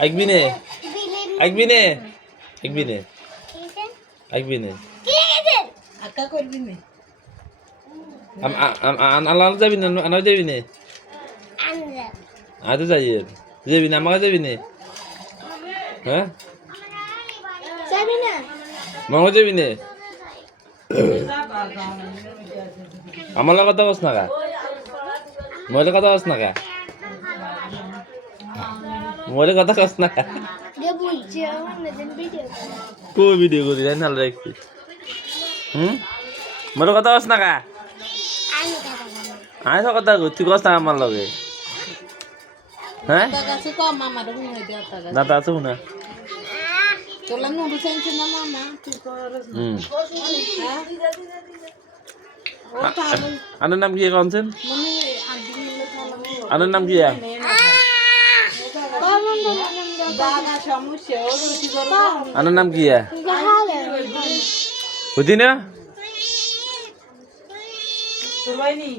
আইকবিনে আইকবিনে আইকবিনে আইকবিনে আকা করবি নে আল্লাহ যাবি না আনাও যাবি না আজ যাই যাবি না আমাকে যাবি না হ্যাঁ যাবি না মামা যাবি না আমার কথা বস না কা মোবাইলের কথা বস না কা মোবাইলের কথা কস না কা গে বুঝছি আমার নতুন ভিডিও কই ভিডিও করি জানি না দেখছি মোর কথা কস না কা আমি কথা বলবো আমি তো কথা কই তুই কস না আমার লগে হ্যাঁ তা কাছে কম মামার ঘুম হইতে আতা কাছে না তা আছে না তোলা নুডু সেন্স না মামা তুই করস হ্যাঁ ও তাহলে আনার নাম কি কনছেন মনে আদি মিলে তাহলে আনার নাম কি দাদা সমস্যা ও রুটি করব আনার নাম কি গাহালে বুঝি না তোর ভাই নি